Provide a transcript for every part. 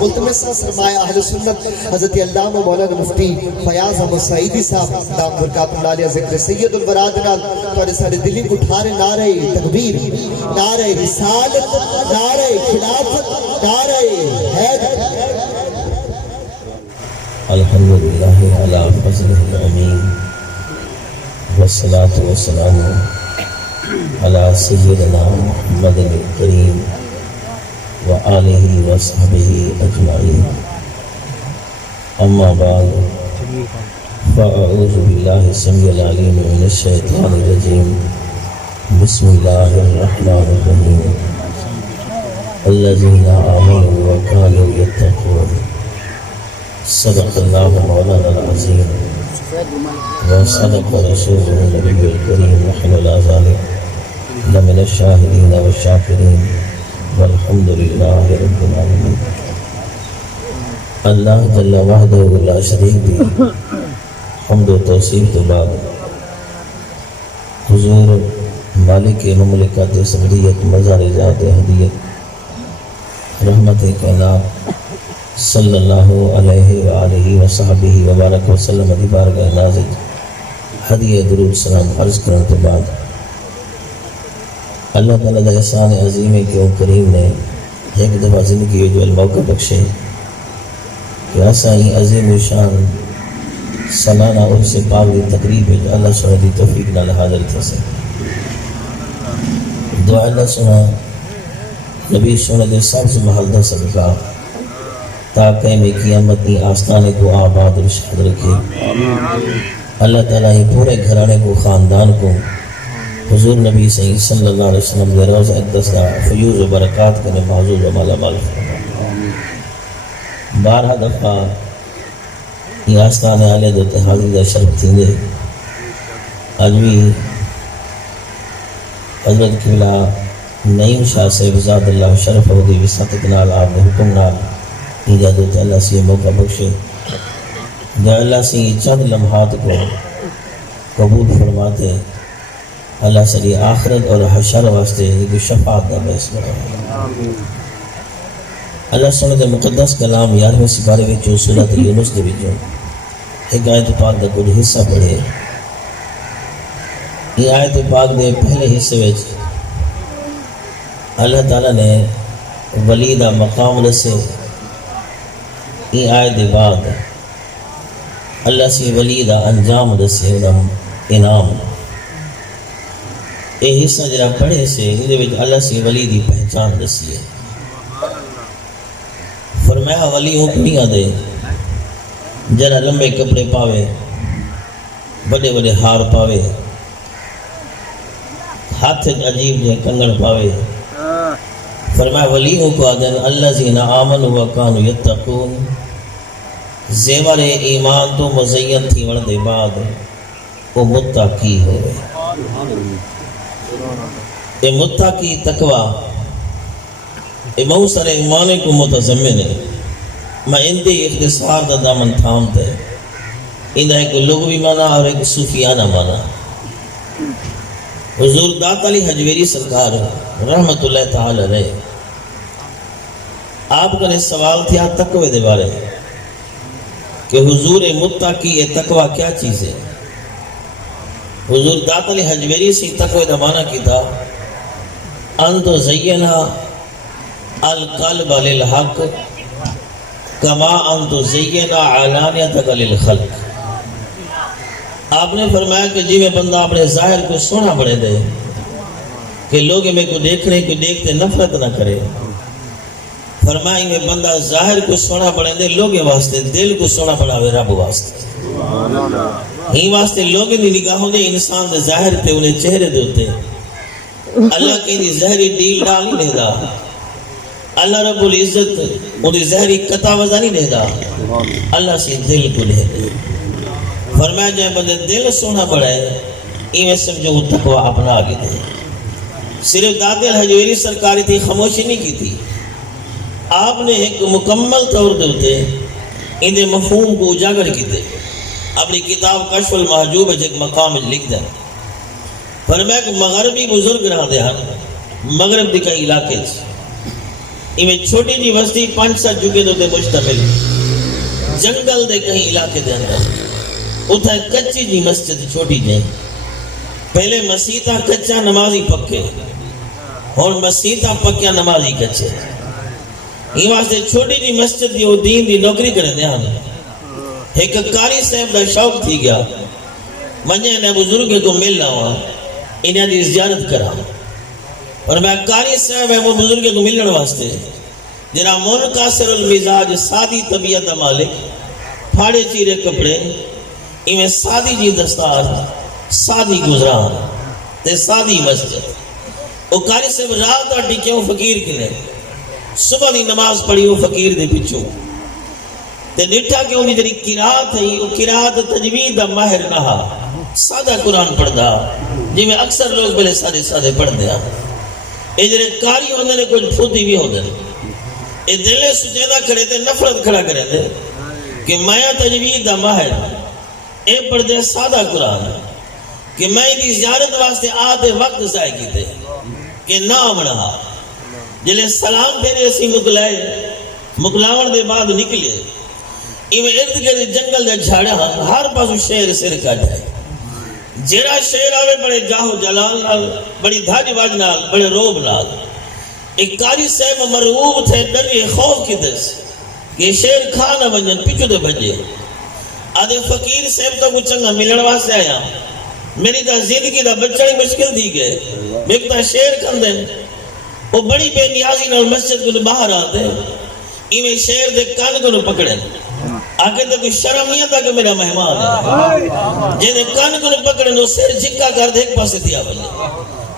ملتمسہ سرمایہ اہل سنت حضرت علامہ مولانا مفتی فیاض احمد سعیدی صاحب دام برکات اللہ علیہ ذکر سید البراد نال تو سارے دلی کو ٹھارے نعرہ تکبیر، نعرہ رسالت، نعرہ خلافت، نعرہ حیدر۔ الحمدللہ علی فضلہ الامین والصلاة والسلام علی سیدنا محمد الکریم وآلہ وصحبہ اجمعین، اما بعد فاعوذ باللہ السمیع العلیم من الشیطان الرجیم، بسم اللہ الرحمن الرحیم، الذین آمنوا وکانوا یتقون، صدق اللہ مولانا العظیم وصدق رسولہ النبی الکریم، نحن لا ذلك لمن الشاہدین والشاکرین والحمدللہ رب العالمین۔ اللہ جل وحدہ لا شریک دی حمد و توصیف تو بعد حضور مالک مملکت سمریت مزار ذات ہدیت رحمت کائنات صلی اللہ علیہ وآلہ وصحبہ وبارک وسلم دی بارگاہ نازل ہدیہ درود سلام عرض کرنے کے بعد اللہ تعالیٰ دا احسان عظیم ہے کہ وہ کریم نے ایک دفعہ زندگی جو الموقع بخشے کہ ایسا ہی عظیم شان سالانہ عرس پاک دی تقریب ہے جو اللہ سبحانہ دی توفیق نال حاضر تھے سے دعا اللہ سنا نبی سونے دے سب سے محل دا صدقہ تاکہ میں قیامت کی آستانے کو آباد اور شاد رکھے۔ اللہ تعالیٰ ہی پورے گھرانے کو خاندان کو حضور نبی صلی اللہ علیہ وسلم دے روز اقدس دا فیوز و برکات کرنے محضوظ و مالا مال فرمائے۔ 12 دفعہ یہ آستانے آلے دوتے حاضری دا شرف تھی دے آج بھی حضرت قبلہ نعیم شاہ سے ذات اللہ شرف ہو دی وساطت نال آپ نے حکم نال ایجاد اللہ سے موقع بخشے جو اللہ سے چند لمحات کو قبول فرماتے اللہ سے آخرت اور حشر واسطے ایک شفاعت دا باعث بنا۔ اللہ سنت مقدس کلام 11ویں سپارے وچوں سورۃ یونس دے وچوں ایک آیت پاک دا کچھ حصہ پڑھے۔ یہ آیت پاک دے پہلے حصے وچ اللہ تعالیٰ نے ولی دا مقام دسے، یہ آیت دے بعد اللہ سے ولی دا انجام دسے، انہاں انعام۔ یہ حصہ جرا پڑھے سے اللہ سے ولی دی پہچان دسی ہے۔ فرمایا ولی وہ کڑیاں دے جرا لمبے کپڑے پاوے، بڑے بڑے ہار پاوے، ہاتھ عجیب جے کنگن پاوے۔ فرمایا ولیوں کو آدھن الذین آمنوا وکانوا یتقون، زیور ایمان تو مزین تھی وڑ دے بعد وہ متقی ہوئے۔ اے متقی تقوی اے موسر ایمانے کو متضمن ہے۔ میں اندے اختصار دا دامن تھامتا ہے، اندہ ایک لغوی معنی اور ایک صوفیانہ معنی۔ حضور داتا علی حجویری سرکار رحمت اللہ تعالی رہے آپ کا نے سوال تھیا تقوی دے بارے کہ حضور متقی اے تقوی کیا چیز ہے؟ حضور داتا علی حجویری سے تقوی دا معنی کی تھا انتو زینا القلب للحق کما انتو زینا علانیتک للخلق۔ آپ نے فرمایا کہ جی میں بندہ اپنے ظاہر کو سونا پڑے دے کہ لوگ میں کو دیکھنے کو دیکھتے نفرت نہ کرے۔ فرمائی میں بندہ ظاہر کو سونا پڑے دے لوگ واسطے، دل کو سونا پڑا ہوئے رب واسطے۔ ہی واسطے لوگ دی نگاہوں دے انسان دے ظاہر تے انہیں چہرے دے ہوتے اللہ کی دی ظاہری ڈیل ڈال نہیں دے دا، اللہ رب العزت انہیں ظاہری قطع وزا نہیں دے دا، اللہ سے دل کو لے دے۔ فرمایا جائے بندے دل سونا پڑا ہے ایویں سمجھو وہ تقوی اپنا آگے دے۔ صرف دادی الحجویری سرکاری تھی خاموشی نہیں کی تھی، آپ نے ایک مکمل طور دے اندے مفہوم کو اجاگر کی تھے۔ اپنی کتاب کشف المحجوب ایک مقام لکھ دیں، فرمایا کہ مغربی بزرگ رہا دے ہن مغرب دی کا علاقے میں چھوٹی جی بستی 5-7 جگہ دے مشتمل جنگل دے کہیں علاقے دے اندر اتھا کچی جی مسجد چھوٹی جائیں پہلے مسیطہ کچا نمازی پکے اور مسیطہ پکیا نمازی کچے یہ واسطے چھوٹی جی مسجد دی وہ دین دی نوکری کریں دے آنے ایک کاری صاحب دا شوق تھی گیا منجھے انہیں بزرگ کو ملنا ہوا انہیں دی زیارت کرا اور میں کاری صاحب ہے وہ بزرگ کو ملنے واسطے جنہا منقاصر المزاج سادی طبیعت مالک پھاڑے چیرے کپڑے میں سادی جی دستار سادی گزران تے سادی مسجد وہ کاری صاحب رات آٹی کیوں فقیر کنے صبح دی نماز پڑھی وہ فقیر دے پچھو تے نٹھا کہ انہی جنہی قرآت ہے وہ قرآت تجوید دا ماہر نہا سادہ قرآن پڑھ دا جی میں اکثر لوگ بلے سادے پڑھ دیا اے جنہی کاری ہوندے نے کچھ پھوتی بھی ہوندے اے دلے سجیدہ کھڑے تھے نفرت کھڑا کرے تھے کہ میں تجوید دا ماہر اے پڑھ دے سادہ قرآن کہ میں دی زیارت واسطے آدھے وقت ضائع کی تھے کہ نام رہا جلے سلام پھیرے اسی مکلاون دے بعد نکلے ایویں ارد گرد جنگل دے جھاڑا ہر پاسو شیر سر کا جائے جیڑا شیر آوے بڑے جاہو جلال نال بڑی دھاج باج نال بڑے روب نال ایک کاری صاحب مرعوب تھے ڈری خوف کی دس کہ شیر کھانا بنجن پیچھو دے بجے آدھے فقیر صاحب تو کچھ چنگا ملن واسطے آیا میری تا زندگی دا بچڑی مشکل تھی گئے میں کتا شیر کھن دیں وہ بڑی بے نیازی نال مسجد کو باہر آتے ایویں شیر دے کان کو پکڑیں آگے تو کوئی شرم نہیں آتا کہ میرا مہمان ہے جنہیں کان کو پکڑیں وہ سیر جھکا کر دے ایک پاسے دیا بلے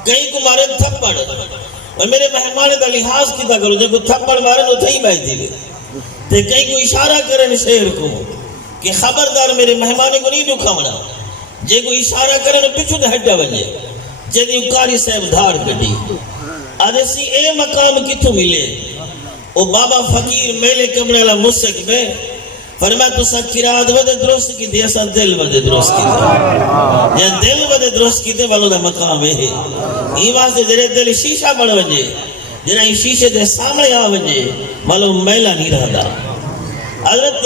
کہیں کو مارے تھپڑ اور میرے مہمان دا لحاظ کیتا کرو جب کو تھپڑ مارے وہ تھی بائی دی تے کہیں کو اشارہ کریں شیر کو کہ خبردار میرے مہمانے کو نہیں دکھا منا جے کو اشارہ کریں تو پچھو دے ہٹا بنجے جدی کاری صاحب دھار کٹی آدھے سی اے مقام کتھو ملے او بابا فقیر میلے کمرہ مسک میں فرمایا تو سا قرآت ودے درست کی دے ایسا دل ودے درست کی دے یا دل ودے درست کی دے والو دا مقام ہے یہ واسطے جرے دل شیشہ بڑھ ونجے جرے ہی شیشے دے سامنے آ ونجے والو میلہ نہیں رہا دا حضرت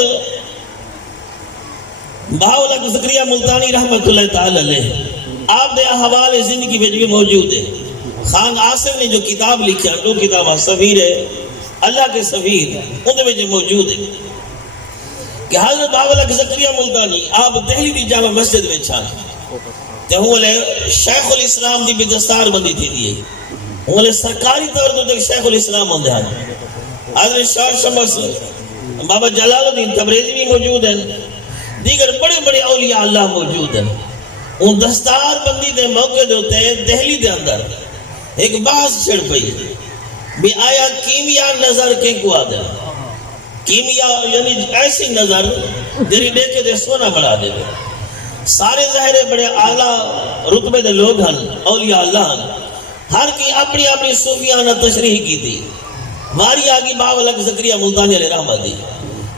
بہاولا زکریا ملتانی رحمت اللہ تعالی علیہ آپ دے حوالے زندگی میں بھی موجود ہے خان آصف نے جو کتاب لکھا دو کتابہ سفیر ہے اللہ کے سفیر ان میں جو موجود ہے کہ حضرت بہاولا زکریا ملتانی آپ دہلی دی جامع مسجد میں چھان تے ہوں لے شیخ الاسلام دی بھی دستار بندی تھی دیئے ہوں لے سرکاری طور تو دیکھ شیخ الاسلام ہوندے ہیں حضرت شاہ شمس بابا جلال الدین تبریزی بھی موجود ہیں دیگر بڑے بڑے اولیاء اللہ موجود ہیں ان دستار بندی دے موقع دے ہوتے ہیں دہلی دے اندر ایک باس چھڑ پئی بھی آیا کیمیا نظر کے کو آدھے کیمیا یعنی ایسی نظر جری دیکھے دے سونا بڑھا دے دے سارے ظاہرے بڑے اعلیٰ رتبے دے لوگ ہیں اولیاء اللہ ہیں ہر کی اپنی اپنی صوفیانہ تشریح کی تھی واری آگی بہاولا زکریا ملتانی علیہ رحمت دی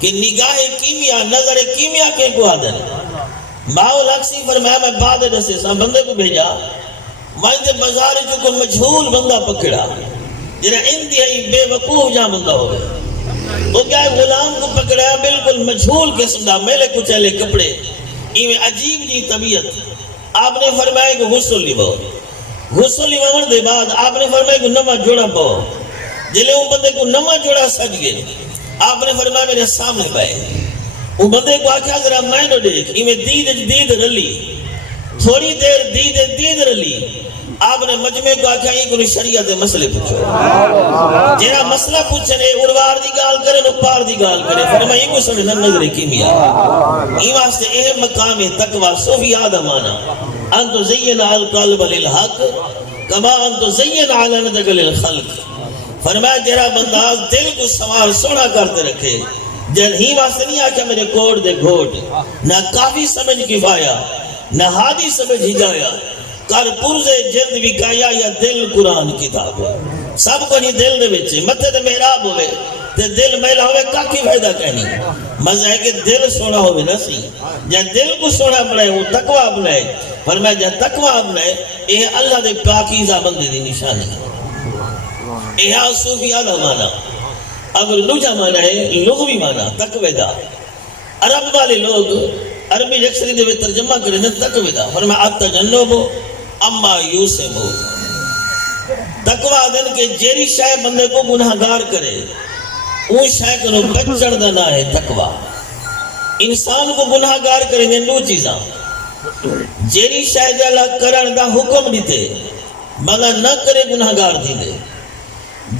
کہ نگاہ کیمیا نظر کیمیا کے کو آدھے بہاولا اکسی فرمایا میں بعد دسے سا بندے کو بھیجا میں تے بازار جو کو مجھول بندہ پکڑا جنہا انتہائی بے وقوف جہاں بندہ ہو گئے وہ کیا ہے غلام کو پکڑا بالکل مجھول قسم دا میلے کچھلے کپڑے ایویں عجیب جی طبیعت آپ نے فرمایا کہ غسل لیواؤ غسل لیواؤں دے بعد آپ نے فرمایا کہ نمہ جوڑا پاؤ جلے وہ بندے کو نمہ جوڑا سج گئے آپ نے فرمایا میرے سامنے پائے وہ بندے کو آکھا ذرا میں نو دیکھ ایویں دید رلی تھوڑی دیر دید رلی آپ نے مجمع کو آکھا یہ کوئی شریعت مسئلے پوچھو جیرا مسئلہ پوچھنے اروار دی گال کرے نو پار دی گال کرے فرمایا یہ کو سنے نظر کیمیا یہ واسطے اہم مقام تقوی صوفی آدم آنا انتو زین القلب للحق کما انتو زین علی ندق للخلق فرمایا جیرا بندہ دل کو سوار سونا کرتے رکھے جن ہی واسطے نہیں آکھا میرے کوڑ دے گھوٹ نہ کافی سمجھ کفایا نہ ہادی سمجھ ہجایا کر پرزے جلد وکایا یا دل قرآن کتاب سب کو نہیں دل دے بچے متے دے محراب ہوئے تے دل میلا ہوئے کاکی فائدہ کہنی مزہ ہے کہ دل سونا ہوئے نہ سی جب دل کو سونا پڑے وہ تقوی اپنے فرمایا جب تقوی اپنے یہ اللہ دے پاکیزہ بندے دی نشانی یہ صوفیہ دا مانا اب دوجا معنی ہے لغوی معنی تقوی دا. عرب والے لوگ عربی ڈکشنری دے وچ ترجمہ کریں تقوی دا فرمایا التجنب اما یوسب. تقوی دن کے جیری شے بندے کو گناہگار کرے اون شے کو بچن دا نہ ہے تقوی. انسان کو گناہگار کریں دو چیزاں جیری شے دے اللہ کرن دا حکم دیتے بندہ نہ کرے گناہگار تھی دے.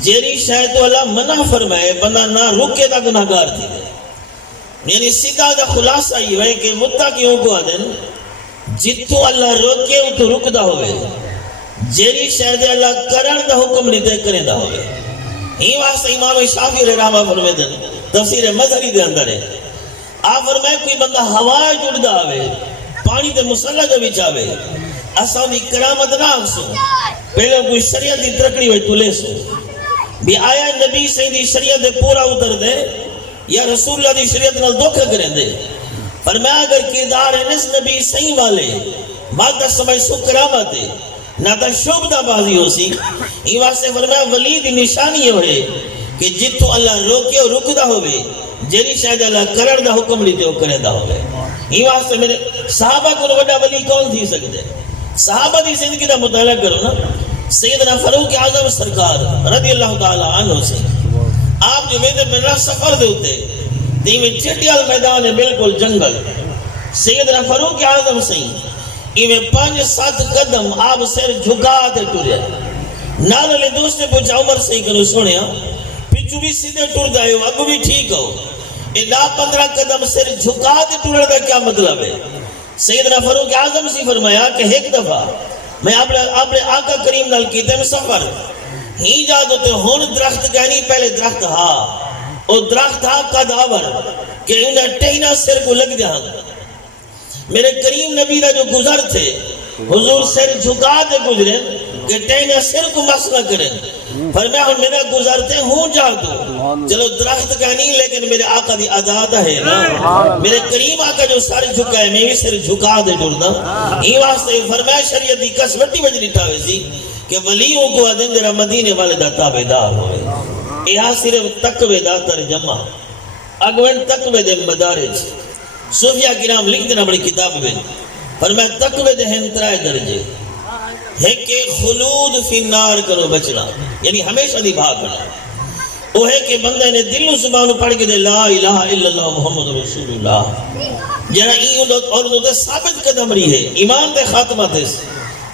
جیری شے تو اللہ منع فرمائے بندہ نہ روکے دا گناہگار تھی دے. یعنی سیدھا دا خلاصہ یہ ہے کہ متقیوں کو آدن جتو اللہ روکے وہ تو رکدا ہوئے جیری شے دے اللہ کرن دا حکم دیتے کریں دا ہوئے. ہی واسطہ امام شافعی رحمہ فرمائے دن تفسیر مظہری دے اندر ہے آپ فرمائے کوئی بندہ ہوائے جڑدا ہوئے پانی دے مسلح دے وچ آوے اساں دی کرامت نہ آکسو پہلے کوئی شریعت دی ترکڑی ہوئی تو لے سو بھی آیا نبی صحیح دی شریعت دے پورا اتر دے یا رسول اللہ دی شریعت نال دھوکہ کریں دے. فرمایا اگر کردار ہے نس نبی صحیح والے مادہ سمجھ سو کرامت ہے نہ تا شعبدہ بازی ہو سی. یہ واسطے فرمایا ولی دی نشانی ہوئے کہ جتو اللہ روکے اور رکدہ ہوئے جیری شاید اللہ کرن دا حکم لیتے ہو کرے دا ہوئے. یہ واسطے میرے صحابہ کو بڑا ولی کون تھی سکتے صحابہ دی زندگی دا مطالعہ کرو نا. سیدنا فاروق اعظم سرکار رضی اللہ تعالی عنہ سے آپ جو میرے میرا سفر دے ہوتے تھی میں چٹیال میدان ہے بالکل جنگل. سیدنا فاروق اعظم سے میں 5-7 قدم آپ سر جھکا دے ٹوریا نال لے دوست نے پوچھا عمر سے کرو سنیا پچھو بھی سیدھے ٹور دائے ہو اگو بھی ٹھیک ہو ادا 15 قدم سر جھکا دے ٹورے دا کیا مطلب ہے. سیدنا فاروق اعظم سے فرمایا کہ ایک دفعہ میں اپنے آقا کریم نال کیتے میں سفر ہی جا دوتے ہون درخت کہنی پہلے درخت ہا اور درخت ہا قداور کہ انہیں ٹہنا سر کو لگ جہاں میرے کریم نبی دا جو گزر تھے حضور سر جھکا دے گزرے کہ ٹہنا سر کو مس نہ کریں. فرمایا ہوں میرا گزرتے ہوں جا دو چلو درخت کہنی لیکن میرے آقا دی عادت ہے نا میرے کریم آقا جو سر جھکا ہے میں بھی سر جھکا دے ڈردا. یہ واسطے فرمایا شریعت دی کسوٹی وجہ نٹھاوے سی کہ ولیوں کو آدم جرا مدینے والے دا تابعدار ہوئے. یہاں صرف تقوی دا ترجمہ اگوین تقوی دے مدارج صوفیہ کرام لکھ دینا بڑی کتاب میں فرمایا تقوی دے ہیں 3 درجے ہے کہ خلود فی النار کرو بچنا یعنی ہمیشہ دی بھاگنا. وہ ہے کہ بندہ نے دل و زبان پڑھ کے دے لا الہ الا اللہ محمد رسول اللہ جنا این اور دے ثابت قدم رہی ہے ایمان دے خاتمہ دے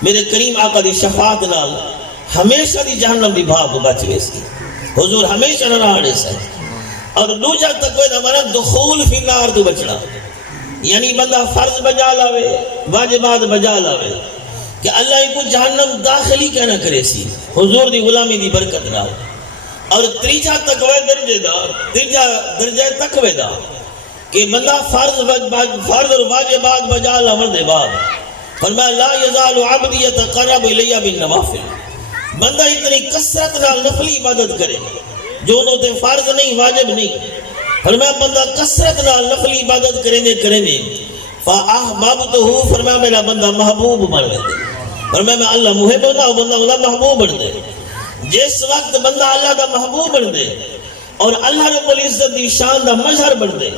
میرے کریم آقا دی شفاعت نال ہمیشہ دی جہنم دی بھاگ بچ ویسی حضور ہمیشہ نہ رہنے سے. اور دوجا تقوی دا مانا دخول فی النار تو بچنا یعنی بندہ فرض بجا لاوے واجبات بجا لاوے کہ اللہ کو جہنم داخلی کیا نہ کرے سی حضور دی غلامی دی برکت نہ. اور تیجا تقوی درجے دا تیجا درجہ تقوی دا کہ بندہ فرض اور واجبات بجا لاور دے بعد فرمایا لا یزال عبدی یتقرب الی بالنوافل بندہ اتنی کثرت نال نفلی عبادت کرے جو انہوں تے فرض نہیں واجب نہیں. فرمایا بندہ کثرت نال نفلی عبادت کریں دے فاحببتہ فرمایا میرا بندہ محبوب بن دے. فرمایا میں اللہ محب ہونا بندہ اللہ محبوب بن دے. جس وقت بندہ اللہ دا محبوب بن دے اور اللہ رب العزت دی شان دا مظہر بن دے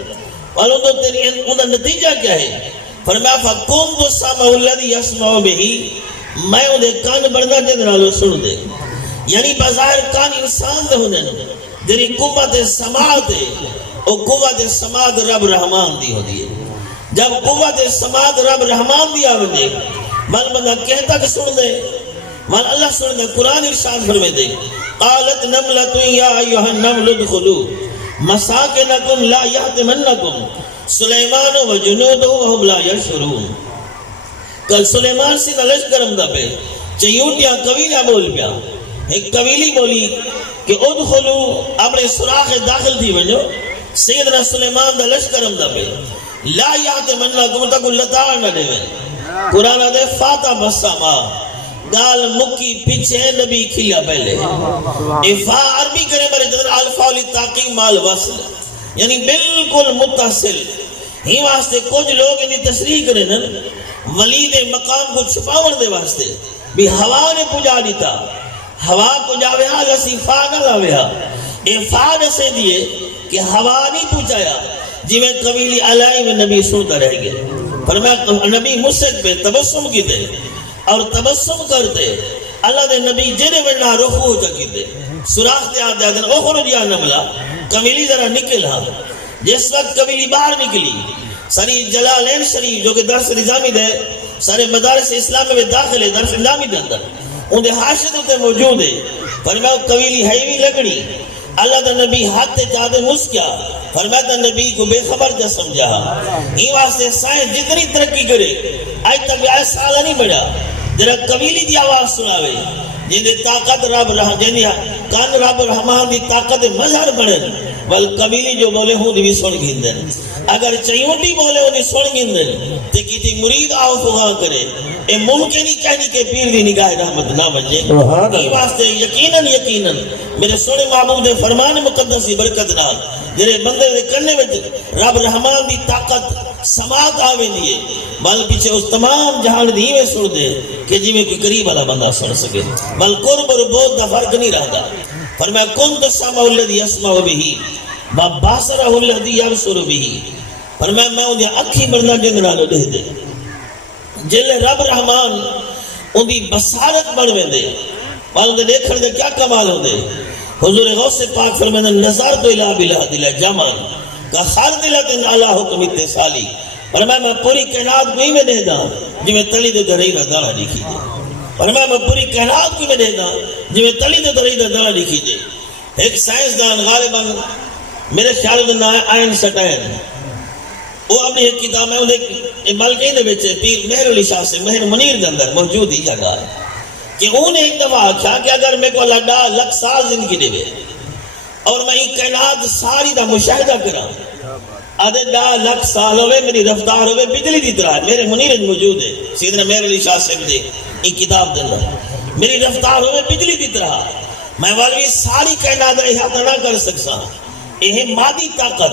اور ان دا نتیجہ کیا ہے فرمایا فَكُنْتُ السَّمْعُ الَّذِي يَسْمَعُ بِهِ میں انہیں کان بڑھنا دے نالو سن دے. یعنی بظاہر کان انسان دے ہونے جنہی قوت سماعت ہے اور قوت سماعت رب رحمان دی ہو دیئے. جب قوت سماعت رب رحمان دی آوے دے من بندہ کہتا کہ سن دے من اللہ سن دے. قرآن ارشاد فرمے دے قالت نملت یا ایوہ النمل ادخلو مساکنکم لا یحتمنکم سلیمان و جنودہ وہم لا یشعرون. کل سلیمان سے نلش کرم دا پہ چیوٹیاں قویلیاں بول پیا ایک قویلی بولی کہ ادخلو اپنے سراخ داخل تھی ونجو سیدنا سلیمان دا لشکرم دا پہ لا یحتمنکم تک لتاڑ نہ دے ون قرآن دے فاتح بساما گال مکی پیچھے نبی کھلیا پہلے افا عربی کرے برے جدر الفا لی تاقیم مال وصل یعنی بالکل متصل. ہی واسطے کچھ لوگ انہی تشریح کرے نا ولی دے مقام کو چھپاور دے واسطے بھی ہوا نے پجا دیتا ہوا پجاوے ہاں لسی فا نہ لاوے ہاں افاد سے دیے کہ ہوا نہیں پوچھایا جی میں قبیلی علائی میں نبی سنتا رہ گئے. فرمایا نبی مسک پہ تبسم کی دے اور تبسم کرتے اللہ دے نبی جنہیں ورنہ رخو ہو چکی دے سراخ دے آدھے آدھے اخرج یا نملہ قبیلی ذرا نکل ہاں. جس وقت قبیلی باہر نکلی ساری جلالین شریف جو کہ درس نظامی دے سارے مدارس اسلام میں داخل ہے درس نظامی دے اندر ان دے حاشد ہوتے موجود ہے. فرمایا قبیلی ہیوی لگڑی اللہ دا نبی ہاتھ چاہتے مسکیا. فرمایا دا نبی کو بے خبر جا سمجھا. ہی واسطے سائنس جتنی ترقی کرے آج تک آج سالہ نہیں بڑھا جرا قبیلی دی آواز سناوے جن دے طاقت رب جن کان رب رحمان دی طاقت مظہر بڑھن بل قبیلی جو بولے ہوں دی بھی سن گھندن. اگر چیونٹی بولے انہیں سن گھندن تے کیتی مرید آؤ فغا کرے اے ممکن ہی کہنی کہ پیر دی نگاہ رحمت نہ بنجے. یہ واسطے یقیناً یقیناً میرے سونے محبوب دے فرمان مقدس دی برکت نال جرے بندے دے کرنے میں رب رحمان دی طاقت سماعت آوے دیئے بل پیچھے اس تمام جہان دی میں سن دے کہ جی میں کوئی قریب والا بندہ سن سکے بل قرب اور بود دا فرق نہیں رہتا. فرمایا کنت سمع الذی یسمع بہ وبصرہ الذی یبصر بہ. فرمایا میں انہیں اکھی بڑھنا جن نالو دے دے جل رب رحمان ان دی بصارت بڑھوے دے والوں دے دیکھر دے کیا کمال ہو دے. حضور غوث پاک فرمایا نظر تو الہ بلہ دلہ جمان کا خالد لکن اللہ حکم اتصالی. فرمایا میں پوری کائنات کو ہی میں دے دا جو میں تلی دے درہی دا دارہ لکھی دے. فرمایا میں پوری کائنات کو میں دے دا جو میں تلی دے درہی دا دارہ لکھی دے. ایک سائنسدان غالباً میرے خیال میں نام آئین سٹائن وہ اپنی ایک کتاب میں انہیں ملکین دے بیچے پیر مہر علی شاہ سے مہر منیر دے اندر موجود ہی جگہ ہے کہ انہیں ایک دفعہ آکھا کہ اگر میں کو اللہ ڈا لکھ سال زندگی دے اور میں ایک کائنات ساری دا مشاہدہ کرا آدھے ڈا لکھ سال ہوئے میری رفتار ہوئے بجلی دی طرح میرے منیر موجود ہے سیدنا مہر علی شاہ سے دے ایک کتاب دے اندر میری رفتار ہوئے بجلی دی طرح میں والی ساری کائنات احاطہ نہ کر سکسا. یہ مادی طاقت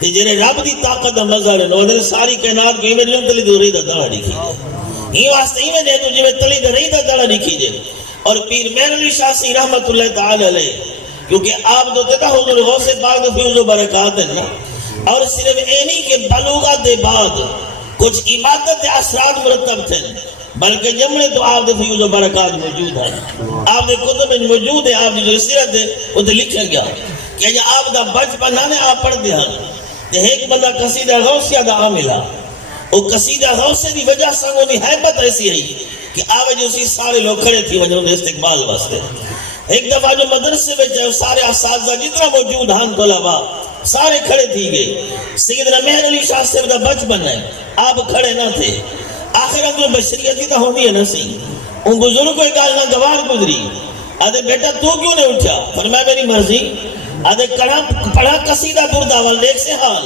تے جڑے رب دی طاقت دا مظہر ہے نو ساری کائنات کو ایویں تلی دے رہی دا دڑا لکھی دے یہ واسطے ایویں دے تو جویں تلی دے رہی دا دڑا لکھی دے. اور پیر مہر علی شاہ سی رحمت اللہ تعالی علیہ کیونکہ آپ تو تے حضور غوث پاک دے فیض و برکات ہیں نا اور صرف اے نہیں کہ بلوغت دے بعد کچھ عبادت دے اثرات مرتب تھے بلکہ جملے تو آپ دے فیض و برکات موجود ہیں. آپ دے کتب میں موجود ہے آپ دی جو سیرت ہے وہ تے لکھا گیا کہ جب آپ دا بچپن نے آپ پڑھ دیا کہ ایک بندہ قصیدہ غوثیہ دا عاملہ وہ قصیدہ غوثیہ دی وجہ سنگوں دی حیبت ایسی ہے کہ آوے جو اسی سارے لوگ کھڑے تھی وجہ انہیں استقبال واسطے. ایک دفعہ جو مدرسے میں جائے سارے اساتذہ جتنا موجود ہن طلباء سارے کھڑے تھی گئے. سیدنا مہر علی شاہ سے دا بچپن ہے آپ کھڑے نہ تھے. آخر اندر بشریت ہی تو ہوندی ہے نا سی ان بزرگوں کو ایک آلنا گوار گزری آدھے بیٹا تو کیوں نے اٹھا. فرمایا میری مرضی. آدھے پڑھا قصیدہ بردہ وال نیک سے حال.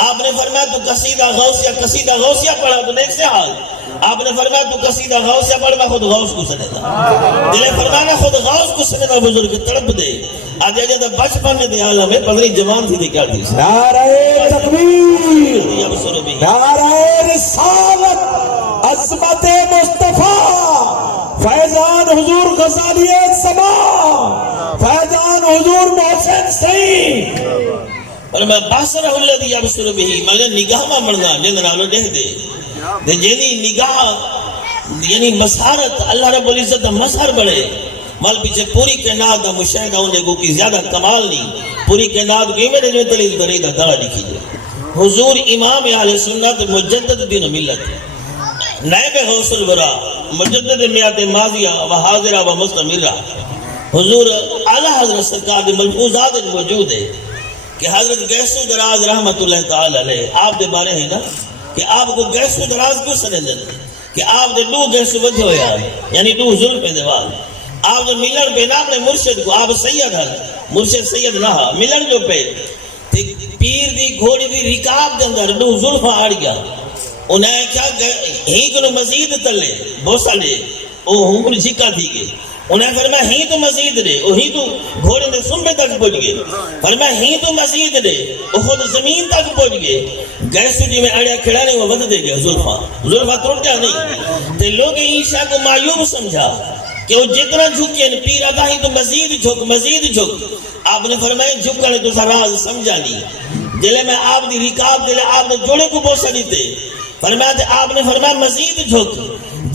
آپ نے فرمایا تو قصیدہ غوثیہ پڑھا تو نیک سے حال. آپ نے فرمایا تو قصیدہ غوثیہ پڑھ میں خود غوث کو سنے دا دلے فرمانا خود غوث کو سنے دا بزرگ تڑپ دے. آدھے جدہ بچپن دے عالم میں پدری جوان تھی دے کیا تھی نعرہ تکبیر نعرہ رسالت عظمت مصطفیٰ فیضان حضور غزالی زمان فیضان حضور محسن سعید. اور میں باسرہ اللہ دی ابصر بہی مگر نگاہ میں مرنا جن نالو دے دے جنی نگاہ یعنی مسحرت اللہ رب العزت دا مسحر بڑھے مال پیچھے پوری کائنات دا مشاہدہ ہونے کو کی زیادہ کمال نہیں. پوری کائنات کو ایمیں جو تلیل درہی دا دڑا لکھی جائے. حضور امام اہل سنت مجدد دین و ملت نائب غوث الورا مجدد میات ماضیہ و حاضرہ و مستمرہ حضور اعلیٰ حضرت سرکار دے ملفوظات موجود ہے کہ حضرت گیسو دراز رحمت اللہ تعالی علیہ آپ دے بارے ہیں نا کہ آپ کو گیسو دراز کیوں سنے دیں کہ آپ دے دو گیسو بدھ ہویا یعنی دو ظلم پہ دیوال آپ جو ملن پہ نا اپنے مرشد کو آپ سید ہیں مرشد سید نہ ملن جو پہ پیر دی گھوڑی دی رکاب دے اندر دو ظلم آڑ گیا انہیں کیا ہی کنو مزید تلے بوسا لے وہ ہوں کنو جھکا تھی گئے انہیں فرمایا ہی تو مزید دے وہ ہی تو گھوڑے دے سنبے تک پہنچ گئے فرمایا ہی تو مزید دے وہ خود زمین تک پہنچ گئے گیسو جی میں اڑیا کھڑانے وہ ود دے گیا ظلفہ توڑ گیا نہیں تے لوگ عیشہ کو معیوب سمجھا کہ وہ جتنا جھکے پیر ادا ہی تو مزید جھک. آپ نے فرمایا جھکنے تو راز سمجھا نہیں. جلے میں آپ دی رکاب دلے آپ نے جوڑے کو بوسا نہیں تھے. فرمایا تھے آپ نے فرمایا مزید جھک.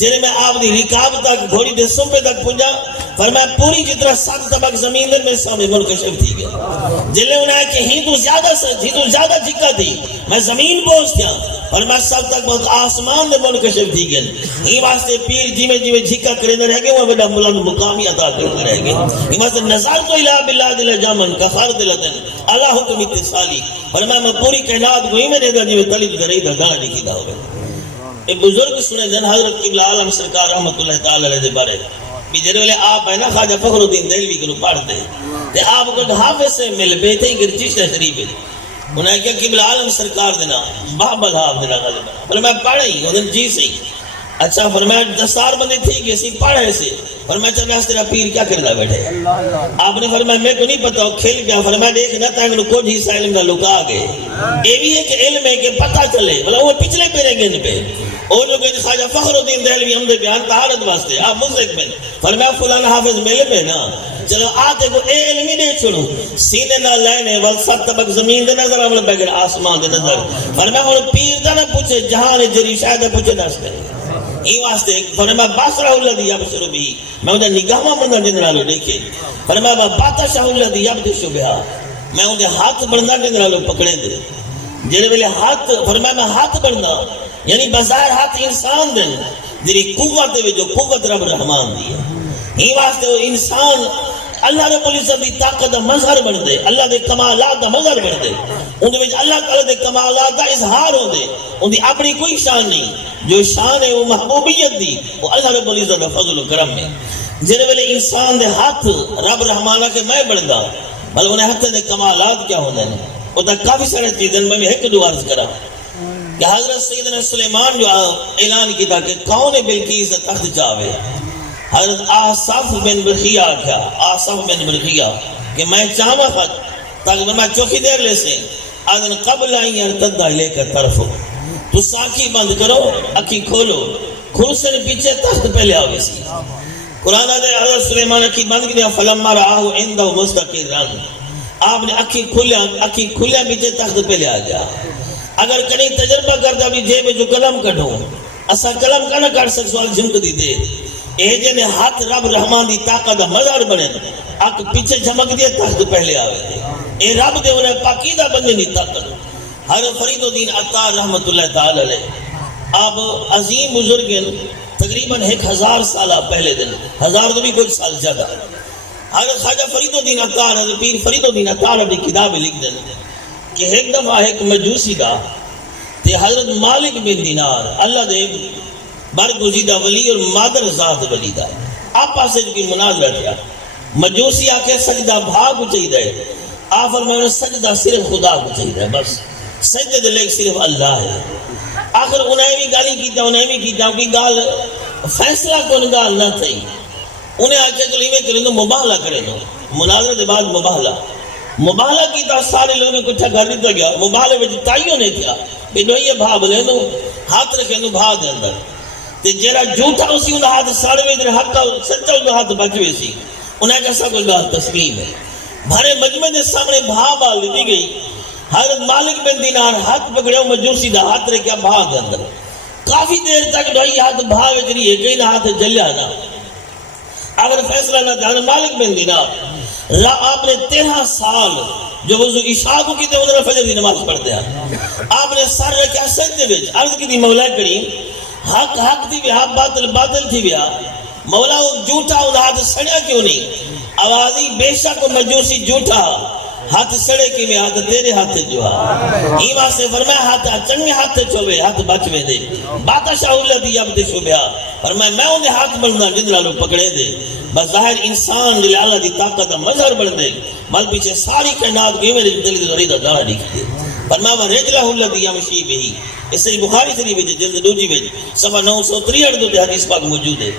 جلے میں آپ دی رکاب تک گھوڑی دے سنپے تک پہنچا. فرمایا پوری جتنا 7 طبق زمین دے میرے سامنے منکشف تھی گیا. جلے انہیں کہ ہی تو زیادہ جھکا تھی میں زمین بوس کیا. فرمایا سب تک بہت آسمان دے منکشف تھی گیا. ہی واسطے پیر جیویں جھکا کرنے رہ گئے وہ بڑا بلند مقامی عطا کرنے رہ گئے. ہی واسطے نظر تو الہ باللہ دل جامن کا خارد لدن اللہ حکم اتصالی. فرمایا میں پوری کائنات کو ہی میں نے دا جیویں تلی درائی دا گانا لکھی دا ہوگا. ایک بزرگ سنے جن حضرت قبلہ عالم سرکار رحمت اللہ تعالی علیہ دے بارے بھی جنہوں والے آپ ہے نا خواجہ فخر الدین دہلوی کو پڑھتے تے آپ کو حافظ سے مل بیٹھے ہی گرچشتہ شریف ہے. انہیں کہا قبلہ عالم سرکار دینا بابل حافظ دینا غالبا. فرمایا پڑھے ہی انہوں نے جی سے اچھا. فرمایا دستار بندے تھی کہ اسی پڑھے سے. فرمایا چل رہا تیرا پیر کیا کرنا بیٹھے. آپ نے فرمایا میں کو نہیں پتا کھیل گیا. فرمایا دیکھ نہ تاکہ انہوں کچھ حصہ علم کا لکا گئے. یہ بھی ہے کہ علم ہے کہ پتہ چلے بلا وہ پچھلے پیرے گے ان پہ اور جو کہ خواجہ فخر الدین دہلوی ہم دے بیان طہارت واسطے آپ مزدک میں. فرمایا فلان حافظ ملے میں نا چلو آتے کو اے علم ہی دے چھوڑو سینے نہ لائنے والسط طبق زمین دے نظر عمل بگر آسمان دے نظر. فرمایا اور پیر دا نہ پوچھے جہان جری شاید پوچھے دست کرے. ای واسطے فرمایا باسرہ اللہ دی یبصر بھی میں انہیں نگاہ مندہ جنرالو دیکھے. فرمایا باتشاہ اللہ دی یبدشو بہا میں انہیں ہاتھ بڑھنا جنرالو پکڑے دے. جنہے ویلے ہاتھ فرمایا میں ہاتھ بڑھنا یعنی بظاہر ہاتھ انسان دن جنہی قوت دے جو قوت رب رحمان دی ہے. ہی واسطے وہ انسان اللہ رب العزت دی طاقت دا مظہر بن دے اللہ دے کمالات دا مظہر بن دے. ان دے اللہ تعالی دے کمالات دا اظہار ہو دے. ان دی اپنی کوئی شان نہیں. جو شان ہے وہ محبوبیت دی وہ اللہ رب العزت دا فضل و کرم ہے. جنہے ویلے انسان دے ہاتھ رب رحمانہ کے میں بڑھ دا بل انہیں ہاتھ دے کمالات کیا ہونے ہیں. وہ تا کافی سارے چیزیں میں ایک دو عرض کرا کہ حضرت سیدنا سلیمان جو اعلان کی تھا کہ کون بلقیس تخت چاہے. حضرت آصف بن برخیہ کیا آصف بن برخیہ کہ میں چاہما خط تاکہ میں چوکی دیر لے سے آدن قبل آئیں ارتدہ لے کر طرف ہو تو ساکی بند کرو اکی کھولو کھل سے پیچھے تخت پہلے آوے سی. قرآن آدھے حضرت سلیمان اکی بند کیا فلما رآہو اندہ مستقر رنگ آپ نے اکی کھولیا پیچھے تخت پہلے آ گیا. اگر کنی تجربہ کرتا بھی جے میں جو قلم کٹھو اسا قلم کا نہ کٹ سک سوال جھمک دی دے. اے جنے ہاتھ رب رحمان دی طاقت دا مظہر بنے اک پیچھے جھمک دیا تخت پہلے آوے دے. اے رب دے انہیں پاکیدہ بندے دی طاقت. ہر فرید الدین عطار رحمت اللہ تعالی علیہ آپ عظیم بزرگ تقریباً 1000 سالہ پہلے دن 1000 تو بھی کچھ سال زیادہ. حضرت خواجہ فرید الدین عطار حضرت پیر فرید الدین عطار اپنی کتاب لکھ دیں کہ ایک دفعہ ایک مجوسی دا تے حضرت مالک بن دینار اللہ دے برگزیدہ ولی اور مادر ذات ولی دا آپا سے جو کی مناظرہ کیا. مجوسی آکے سجدہ بھاگ کو چاہی دے آپ فرمائے سجدہ صرف خدا کو چاہی دے بس سجدہ دلے صرف اللہ ہے. آخر انہیں بھی گالی کیتا کہ گال فیصلہ کون گال نہ تھی. انہیں آکے چلو ہی میں کریں دو مباہلہ کریں دو مناظرہ دے بعد مباہلہ کی تا سارے لوگوں نے کچھا کر دیتا گیا. مباہلے میں تائیوں نے کیا کہ دو یہ بھا بلے دو ہاتھ رکھیں دو بھا دے اندر تے جیرا جھوٹا اسی انہا ہاتھ ساڑے میں در حق کا سچا انہا ہاتھ بچوے سی. انہیں کیسا کوئی بات تسلیم ہے. بھارے مجمع دے سامنے بھا بال دی گئی. حضرت مالک بن دینار ہاتھ پکڑے ہو مجوسی دا ہاتھ رکھیا بھا دے اندر کافی دیر تک دو یہ ہاتھ بھا وچری ہے کہیں نہ ہاتھ جلیا نہ. اگر فیصلہ نہ تھا مالک بن دینار آپ نے 13 سال جو وضو عشاء کو کیتے ادھر فجر دی نماز پڑھتے ہیں. آپ نے سر رکھا سجدے وچ عرض کی تھی مولا کریم حق تھی بیا باطل تھی بیا مولا وہ جھوٹا وہ ہاتھ سڑیا کیوں نہیں. آوازی بے شک مجوسی جھوٹا ہاتھ سڑے کی میں ہاتھ تیرے ہاتھ جو ہی واسطے فرمایا ہاتھ چنگے ہاتھ چھوے ہاتھ بچوے دے بادشاہ اللہ دی عبد شبیا فرمایا میں انہیں ہاتھ بننا جندرا لوگ پکڑے دے بس ظاہر انسان دل اللہ دی طاقت مظہر بن دے مل پیچھے ساری کائنات کو میرے دل دی غریدہ دارہ لکھ دے فرمایا رجلہ اللہ دی یمشی بہی. اس سے بخاری شریف ہے جلد دوجی میں صفحہ 963 دو حدیث پاک موجود ہے.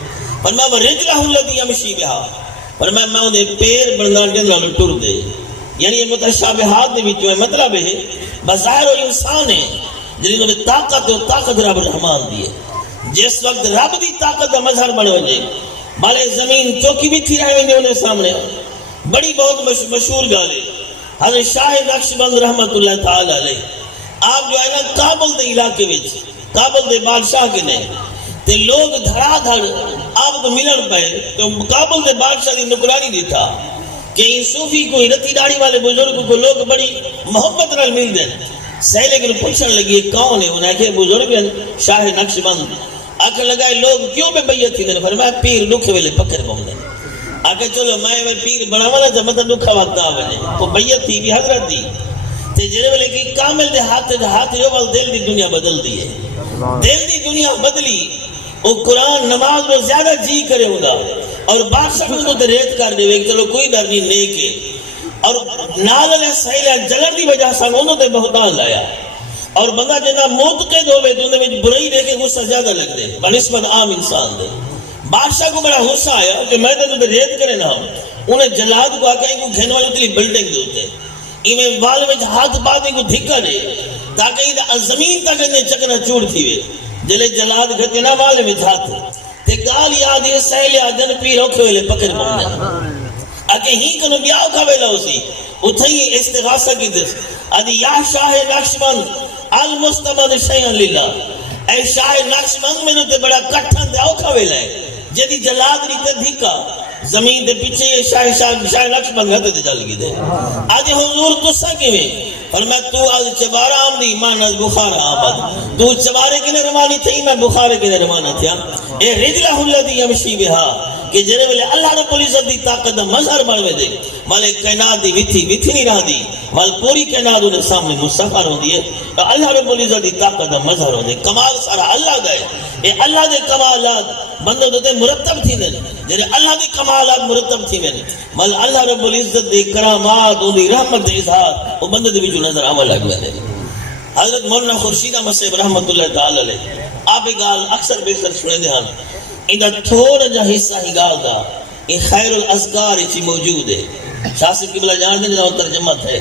فرمایا رجلہ اللہ دی یمشی بہا فرمایا میں انہیں پیر بننا جندرا لوگ ٹر دے. یعنی یہ متشابہات دے وچوں ہے مطلب ہے بظاہر وہ انسان ہے جنہوں نے طاقت رب رحمان دی ہے. جس وقت رب دی طاقت دا مظہر بن وجے مالے زمین چوکی بھی تھی رہے ویندے انہیں سامنے بڑی بہت مشہور گالے حضرت شاہ نقشبند رحمت اللہ تعالی علیہ آپ جو ہے نا کابل دے علاقے وچ کابل دے بادشاہ کے نے تے لوگ دھڑا دھڑ آپ کو ملن پہ تو کابل دے بادشاہ دی نگرانی دیتا کہ ان صوفی کو رتی داڑھی والے بزرگ کو لوگ بڑی محبت نال مل دیں سہلے کے پوچھنے لگی کون ہے انہیں کہ بزرگ شاہ نقشبند آکے لگائے لوگ کیوں میں بیعت تھی فرمایا پیر دکھے ویلے پکر بم دیں آکے چلو میں پیر بڑا والا جب مطلب دکھا وقت آوے تو بیعت تھی بھی حضرت دی تے جرے والے کی کامل دے ہاتھ جو وال دل دی دنیا بدل دی ہے دل دی دنیا بدلی وہ قرآن نماز میں زیادہ جی کرے ہوگا اور بادشاہ کو تو ریت کر دے کہ چلو کوئی در نہیں نیک ہے اور نال علیہ سہیلہ جلن دی وجہ سے انہوں نے بہتان لایا اور بندہ جنہا معتقد ہوئے تو انہیں میں برائی دے کے غصہ زیادہ لگ دے بنسبت عام انسان دے بادشاہ کو بڑا غصہ آیا کہ میں تو ریت کرے نہ انہیں جلاد کو آکے کو گھن والی اتلی بلڈنگ دے ہوتے انہیں وال میں ہاتھ باندھے کو دھکا دے تاکہ انہیں زمین تک انہیں چکنا چوڑ تھی وے جلے جلاد گھتے نہ والے میں جھاتے تے گال یاد یہ سہلے آدن پیر اوکھے ویلے پکر بمنے آکے ہی کنو بیاو کا ویلا اسی اتھائی استغاثہ کی دس آدھی یا شاہ نقشبند المستمد شیعن للہ اے شاہ نقشبند میں تے بڑا کٹھن دے اوکھا ویلا ہے جدی جلاد ریتے دھکا زمین دے پیچھے یہ شاہ نقشبند گھتے دے جل گی دے آدھی حضور تسا کی میں فرمایا تو آج چبارہ آمدی ماں نز بخار آمد تو چبارے کی نرمانی تھی میں بخارے کی نرمانا تھا اے رجلہ اللہ دی یمشی بہا کہ جنہیں ویلے اللہ رب العزت دی طاقت مظہر بڑھوے دے مالے کائنات دی ویتھی نہیں رہ دی مال پوری کائنات انہیں سامنے مصطفیٰ رہو دیئے تو اللہ رب العزت دی طاقت مظہر ہو دے کمال سارا اللہ دے اے اللہ دے کمالات بندہ دوتے مرتب تھی دیں جنہیں اللہ دے کمالات مرتب تھی دیں مال اللہ رب العزت دے کرامات ان دی رحمت دے اظہار وہ بندہ دے بھی جو نظر عمل لگوے دے حضرت مولانا خورشیدہ مسیب رحمت اللہ تعالی علیہ آپ ایک گال اکثر بیکر سنے دے ہاں اندھا تھوڑا جا حصہ ہی گال دا یہ خیر الاذکار اچھی موجود ہے شاہ صاحب قبلہ جان دیں جنہاں ترجمت ہے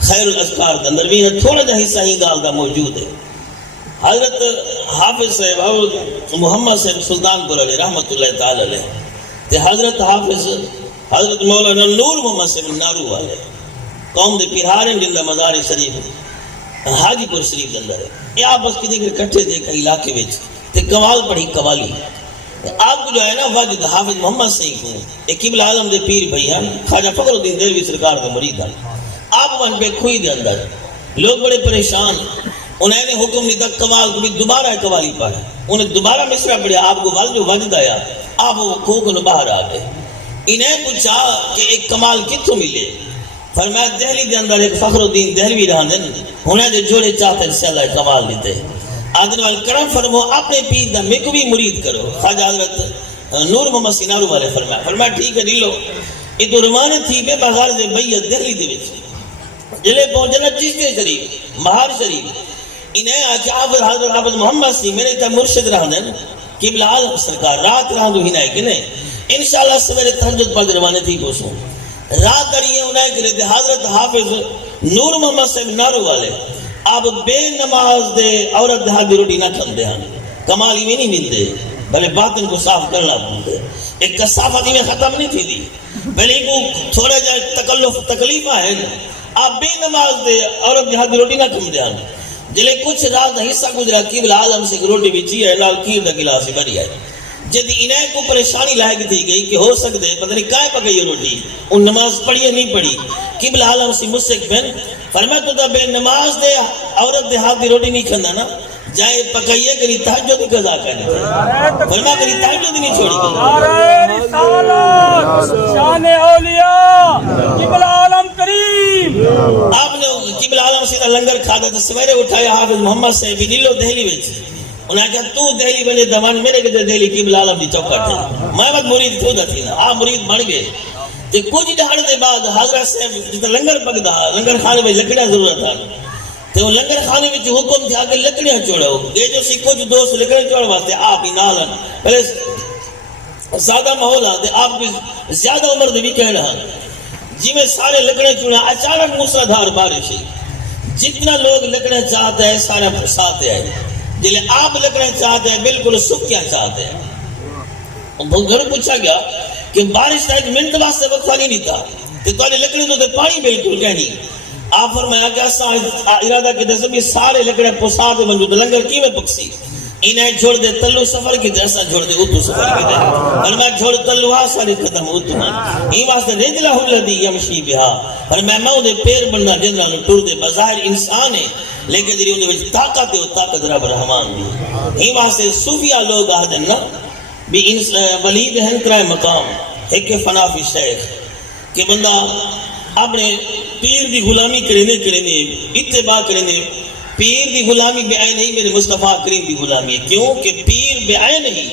خیر الاذکار دا اندر بھی تھوڑا جا حصہ ہی گال دا موجود ہے حضرت حافظ صاحب محمد صاحب سلطان پور علیہ رحمت اللہ تعالی علیہ تے حضرت حافظ حضرت مولانا نور محمد صاحب نارو والے قوم دے پیرہارن جن دا مزار شریف حاجی پور شریف کے اندر ہے یہ آپ بس کدھے کے کٹھے دے کا علاقے وچ تے قوال پڑھی قوالی آپ کو جو ہے نا واجد حافظ محمد صحیح کو ایک قبل اعظم دے پیر بھائیان خواجہ فخر الدین دہلوی سرکار کا مرید ہے آپ وہاں پہ کھوئی دے اندر لوگ بڑے پریشان انہیں نے حکم نہیں تھا قوال کو بھی دوبارہ قوالی پڑھا انہیں دوبارہ مصرع پڑھا آپ کو والد جو واجد آیا آپ وہ کھو کو باہر آ گئے انہیں پوچھا کہ ایک کمال کتوں ملے فرمایا دہلی دے اندر ایک فخر الدین دہلوی رہا دن انہیں جو جوڑے چاہتے ہیں سے اللہ کمال لیتے آدھن والے کرم فرمو اپنے پیر دا میں کو بھی مرید کرو خواجہ حضرت نور محمد سینارو والے فرمایا ٹھیک ہے ڈیلو یہ تو روانہ تھی بے بغار دے بیعت دہلی دے وچ جلے پہنچنا چیزیں شریف مہار شریف انہیں آکے حضرت حافظ محمد سی میرے تا مرشد رہا دن قبل عالم سرکار رات رہا دو ہی نائے کہ نہیں انشاءاللہ سویرے تہجد پڑھ روانہ تھی پوچھوں رات دریئے انہیں کہ لیتے حضرت حافظ نور محمد صاحب نارو والے آپ بے نماز دے عورت دہا دی روٹی نہ کھل دے ہاں کمالی میں نہیں ملتے بلے باطن کو صاف کرنا پڑتے ایک کثافت میں ختم نہیں تھی دی بلے کو تھوڑا جائے تکلیفہ ہے آپ بے نماز دے عورت دہا دی روٹی نہ کھل دے ہاں جلے کچھ رات حصہ گزرا قبل عالم سے روٹی بھی چیئے لال کیر دا گلاسی بری آئے جدی انہیں کو پریشانی لائق تھی گئی کہ ہو سکتے پتہ نہیں کائے پکئی روٹی ان نماز پڑھی یا نہیں پڑھی قبل عالم سے مجھ سے بہن فرمایا تو دا بے نماز دے عورت دے ہاتھ دی روٹی نہیں کھندا نا جائے پکائیے کری تہجد کی قضا کرنی تھی فرمایا کری تہجد نہیں چھوڑی گئی نعرہ رسالت شان اولیاء قبل عالم کریم آپ نے قبل عالم سے لنگر کھادا تو سویرے اٹھایا حافظ محمد صاحب نیلو دہلی وچ انہیں کہا تو دہلی بنے دمان میرے کہتے دہلی قبل عالم دی چوکٹ ہے میں بات مرید تھوڑا تھی نا آپ مرید بن گئے تے کچھ دہاڑ دے بعد حضرت صاحب جتا لنگر پک دا لنگر خانے میں لکڑیاں ضرورت تھا تے وہ لنگر خانے میں حکم تھا کہ لکڑیاں چوڑو یہ جو سی کچھ دوست لکڑیاں چوڑ واسطے آپ ہی نالن پہلے زیادہ ماحول آتے آپ کی زیادہ عمر دے بھی کہنا جی میں سارے لکڑیاں چوڑا اچانک موسلادھار بارش ہے جتنا لوگ لکڑیاں چاہتے ہیں سارے پھساتے ہیں جلے آپ لکڑیاں چاہتے ہیں بالکل سکیاں چاہتے ہیں گھر پوچھا گیا کہ بارش کا ایک منٹ واسطے وقفہ نہیں تھا تے تواڈے لکڑے تو تے پانی بالکل کہنی. آپ فرمایا کہ اساں ارادہ کیتے سب سارے لکڑے پوسا دے ونجو تے لنگر کیویں پکسی. انہیں چھوڑ دے تلو سفر کی ایسا چھوڑ دے اتو سفر کی دے اور میں چھوڑ تلو سارے قدم اتو ہیں این واسطے رجلہ الذی یمشی بہا اور میں دے پیر بننا جنرا نو ٹر دے بظاہر انسان ہے لیکن جی انہیں وچ طاقت ہے وہ طاقت رب رحمان دی. این واسطے صوفیہ لوگ آدھے نا بھی ولید ہیں کرائے مقام ایک فنا فی شیخ کہ بندہ اپنے پیر دی غلامی کرنے اتباع کرنے. پیر دی غلامی بے عین نہیں میرے مصطفیٰ کریم دی غلامی ہے. کیوں کہ پیر بے عین نہیں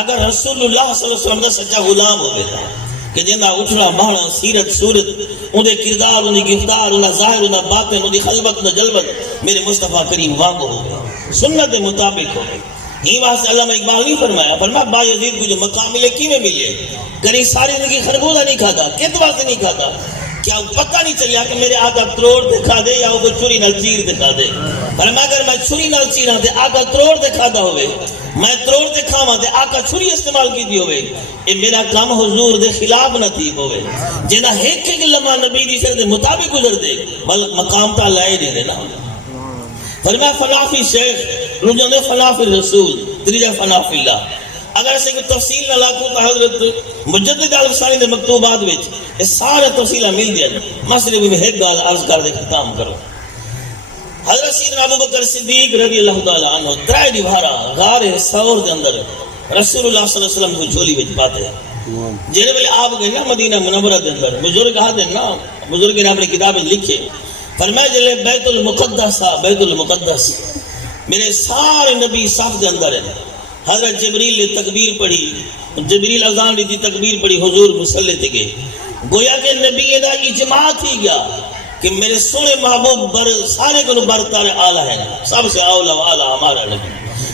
اگر رسول اللہ صلی اللہ علیہ وسلم دا سچا غلام ہو گیا کہ جنہا اٹھنا مانا سیرت صورت انہیں کردار انہیں گفتار انہیں ظاہر انہیں باطن انہیں خلبت انہیں جلبت میرے مصطفیٰ کریم وانگو ہو گئے سنت مطابق ہو گئے. ہی واسطے علامہ اقبال نہیں فرمایا با یزید کو جو مقام ملے کی میں ملے کہیں ساری زندگی خربوزہ نہیں کھاتا کت واسطے نہیں کھاتا کیا پتہ نہیں چلیا کہ میرے آقا تروڑ دکھا دے یا وہ چھری نال چیر دکھا دے. پر میں اگر میں چھری نال چیرا تے آقا تروڑ دکھا دا ہوئے میں تروڑ دکھاواں تے آقا چھری استعمال کی دی ہوئے اے میرا کام حضور دے خلاف نہ تھی ہوئے جنہ ایک ایک لمحہ نبی دی سر دے مطابق گزر دے بل مقام تا لائے دے دینا. فرمایا فنا فی شیخ رجوع نے فنا فی رسول تریجہ فنا فی اللہ. اگر اسے کوئی تفصیل نہ لاکھوں تو حضرت مجدد الفسانی دے مکتوبات وچ اس سارے تفصیلہ مل دیا. مسئلے بھی میں ایک گال عرض کر دے ختم کرو. حضرت سیدنا ابو بکر صدیق رضی اللہ تعالیٰ عنہ ترائے دیوارا غار سور دے اندر رسول اللہ صلی اللہ علیہ وسلم کو جھولی وچ پاتے ہیں. جنہیں بلے آپ گئے نا مدینہ منورہ دے اندر بزرگ آتے ہیں نا بزرگ نے اپنی کتابیں لکھے فرمایا جلے بیت المقدس بیت المقدس میرے سارے نبی صاف دے اندر ہیں. حضرت جبریل نے تکبیر پڑھی جبریل اذان دی تکبیر پڑھی حضور مصلی تے گئے گویا کہ نبی دا اجماع تھی گیا کہ میرے سونے محبوب سارے کو برتر آلہ ہے سب سے اولا والا ہمارا نبی.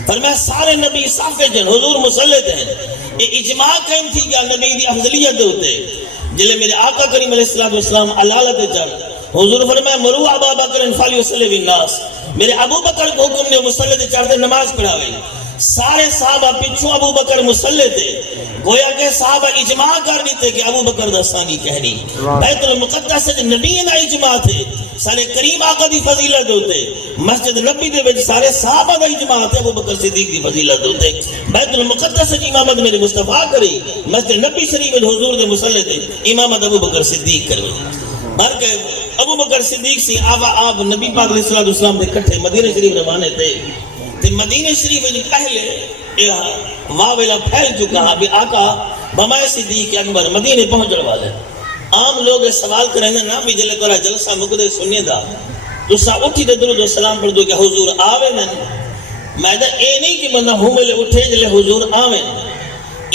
فرمایا سارے نبی صاف جن حضور مصلی تے ہیں یہ اجماع قائم تھی گیا نبی دی افضلیت دے ہوتے جلے میرے آقا کریم علیہ السلام علالہ تے چڑھ حضور فرمایا مرو ابا بکر فلیصلی بالناس میرے ابو بکر کو حکم نے مصلی تے چڑھتے نماز پڑھاوے. سارے صحابہ پچھو ابو بکر مصلی تھے گویا کہ صحابہ اجماع کر لیتے کہ ابو بکر دا ثانی کہنی. بیت المقدس نبی دا اجماع تھے سارے کریم آقا دی فضیلت ہوتے مسجد نبی دے وچ سارے صحابہ دا اجماع تھے ابو بکر صدیق دی فضیلت ہوتے. بیت المقدس امامت میرے مصطفیٰ کری مسجد نبی شریف حضور دے مصلی تھے امامت ابو بکر صدیق کروے. بلکہ ابو بکر صدیق سی آپ نبی پاک علیہ السلام دے کٹھے مدینہ شریف روانے تھے. مدینہ شریف پہلے واویلا پھیل چکا ہے بھی آقا بمائے صدیق اکبر مدینہ پہنچنے والے. عام لوگ سوال کریں نا بھی جلے تورا جلسہ مقدس سننے دا تو سا اٹھی دے درود و سلام پڑھ دو کہ حضور آوے نا میں دا اے نہیں کہ بندہ ہوں ملے اٹھے جلے حضور آوے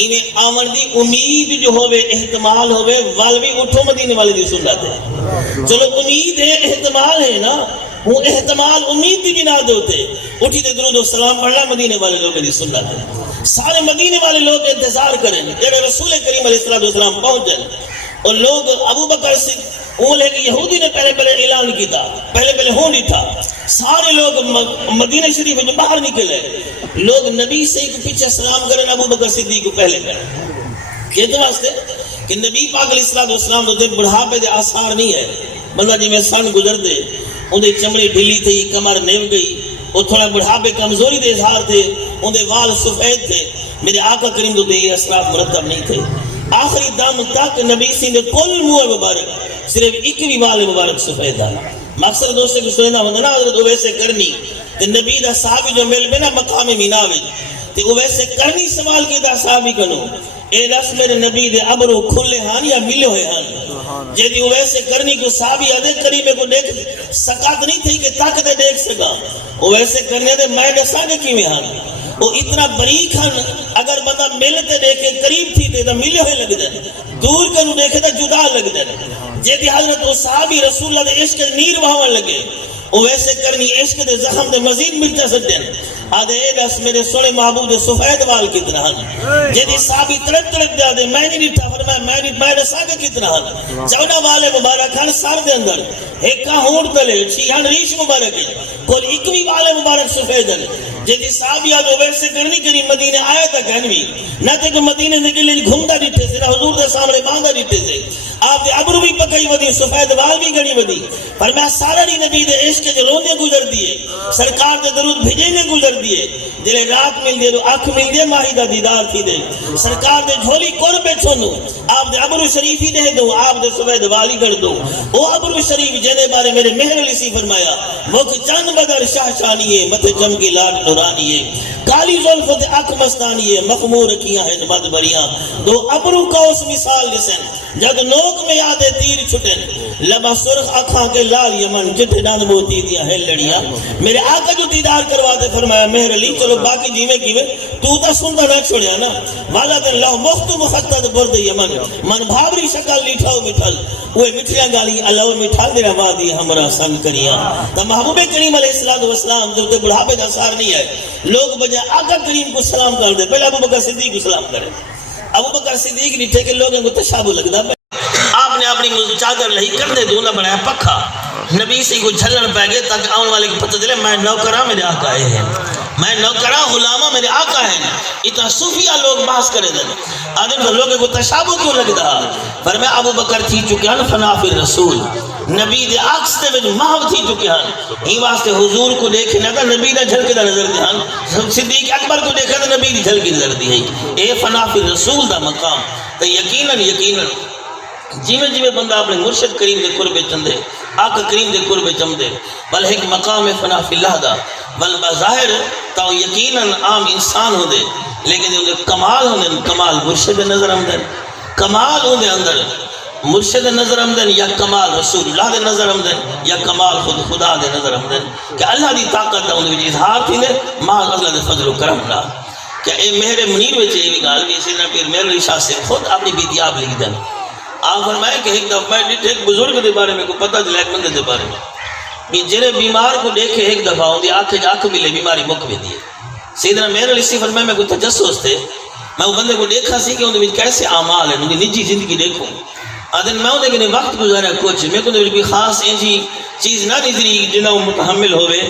انہیں آمن دی امید جو ہوئے احتمال ہوئے والوی اٹھو مدینہ والے دی سن لاتے ہیں. چلو امید ہے احتمال ہے نا وہ احتمال امید دی بنا دے ہوتے اٹھی دے درود و سلام پڑھنا مدینے والے لوگ دی سن لاتے ہیں. سارے مدینے والے لوگ انتظار کریں جب رسول کریم علیہ السلام پہنچ جائیں اور لوگ ابو بکر سے وہ لے کہ یہودی نے پہلے اعلان کی تھا پہلے ہو نہیں تھا. سارے لوگ مدینہ شریف میں باہر نکلے لوگ نبی سے پیچھے سلام کریں ابو بکر صدیق کو پہلے کریں کہتے واسطے کہ نبی پاک علیہ السلام تو بڑھاپے دے آثار نہیں ہے. بندہ جی میں سن گزر دے اندھے چمڑی ڈھلی تھی کمر نیو گئی وہ تھوڑا بڑھاپے کمزوری دے اظہار تھے اندھے وال سفید تھے. میرے آقا کریم تو دے اثرات مرتب نہیں تھے. آخری دم تک نبی سی نے کل منہ مبارک صرف ایک بھی وال مبارک سفید تھا. مقصد دوسرے کو سننا ہوتا نا حضرت ویسے کرنی تے نبی دا صحابی جو مل میں نا مقام مینا وچ تے ویسے کرنی سوال کی دا صحابی کنو اے دس میرے نبی دے ابرو کھلے ہاں یا ملے ہوئے ہاں جیدی ویسے کرنی کو صحابی ادھے قریبے کو دیکھ سکات نہیں تھی کہ تک دے دیکھ سکا ویسے کرنے دے میں دسا کے کیویں ہاں وہ اتنا بریک ہن اگر بندہ ملتے دیکھے قریب تھی تے ملے ہوئے لگ دے دور کرو دیکھے تے جدا لگ دے جیدی حضرت وہ صحابی رسول اللہ دے عشق نیر وہاں لگے وہ ویسے کرنی عشق دے زخم دے مزید مرچا سجن آدھے اے دس میرے سوڑے محبوب دے سفید وال کتنا ہن جیدی صحابی تڑپ تڑپ دے آدھے میں نہیں ڈٹھا فرمایا میں نہیں میں رسا کے کتنا ہن چونا والے مبارک ہن سار دے اندر ایک کا ہونٹ تلے چھیان ریش مبارک ہے کول اکوی والے مبارک سفید ہے جیدی صحابی آدھے ویسے کرنی کری مدینہ آیا تھا کہنوی نہ تے کہ مدینہ نکلے گھومتا ڈٹھے سے نہ حضور دے سامنے باندھا ڈٹھے سے آپ دے عبرو بھی پکائی ودی سفید وال بھی گڑی ودی پر میں سارا نبی دے عشق جو رونے گزر دیئے سرکار دے درود بھیجنے گزر دیئے جلے رات مل دے رو آنکھ مل دے ماہی دا دیدار تھی دے سرکار دے جھولی کون پہ چھونو آپ دے عبرو شریف ہی دے دو آپ دے سفید والی گڑ دو او عبرو شریف جنے بارے میرے مہر علی سی فرمایا مکھ چند بدر شاہ شانیے مت جم کی لاڈ نورانیے کالی ظلف دے اک مستانیے مخمور کیا ہے مد بریاں دو عبرو کا اس مثال جسن جد نوک میں یادے تیر چھٹن لبا سرخ اکھاں کے لال یمن جٹھے ڈاند موتی دیا ہے لڑیاں میرے آقا جو دیدار کروا دے فرمایا مہر علی چلو باقی جیوے کیوے تو تا سندہ نہ چھوڑیا نا والا دن اللہ مخت مخطط برد یمن من بھابری شکل لیٹھاؤ مٹھل وہ مٹھیاں گالی اللہ مٹھال دے روا دی ہمرا سنگ کریاں تا محبوب کریم علیہ السلام جو تے بڑھاپے دا سار نہیں ہے لوگ بجائے آقا کریم کو سلام کر دے پہلے ابو بکر صدیق کو سلام کرے ابو بکر صدیق نہیں تھے کہ لوگوں کو تشابہ لگدا آپ نے اپنی چادر لہی کر دے دونہ بنایا پکھا نبی سے کو جھلن پہ گئے تاکہ آن والے کو پتہ چلے میں نوکرہ میرے آقا ہیں میں نوکرہ غلامہ میرے آقا ہیں اتنا صوفیہ لوگ بحث کرے دیں آدم تو لوگوں کو تشابہ کیوں لگ رہا پر میں ابو بکر تھی چکے ہیں فنا فی رسول نبی دے آکس دے وچ محو تھی چکے ہیں ہی واسطے حضور کو دیکھے نہ نبی دا جھلکے دا نظر دے ہیں صدیق اکبر کو دیکھا تو نبی دی جھلکی نظر دی ہے اے فنا فی رسول دا مقام تو یقیناً جیویں بندہ اپنے مرشد کریم دے قرب چندے آقا کریم دے قرب چمدے بل ایک مقام فنا فی اللہ دا بل بظاہر تو یقیناً عام انسان ہو دے لیکن دے کمال ہوں دے کمال مرشد نظر آمدن کمال ہوں دے اندر مرشد نظر آمدن یا کمال رسول اللہ دے نظر آمدن یا کمال خود خدا دے نظر آمدن کہ اللہ دی طاقت دا انہوں نے اظہار تھی دے ماں اللہ دے فضل و کرم رہا کہ اے مہر منیر وچے یہ گال بھی سیدنا پیر مہر علی شاہ سے خود اپنی بیدیاب لکھ دن آپ فرمائے کہ ایک دفعہ میں ایک بزرگ دے بارے میں کو پتہ چلا ایک بندے دے بارے میں جنہیں بیمار کو دیکھے ایک دفعہ ہوں دی آنکھ ملے بیماری مک بھی دیئے سیدنا مہر علی سی فرمائے میں کوئی تجسس تھے میں وہ بندے کو دیکھا سی کہ ان دے کیسے اعمال ہیں ان کی نجی زندگی دیکھوں آدھن میں انہیں کہ وقت گزارا کچھ میں کو کوئی خاص ایسی چیز نہ نظری جنہاں وہ متحمل ہوئے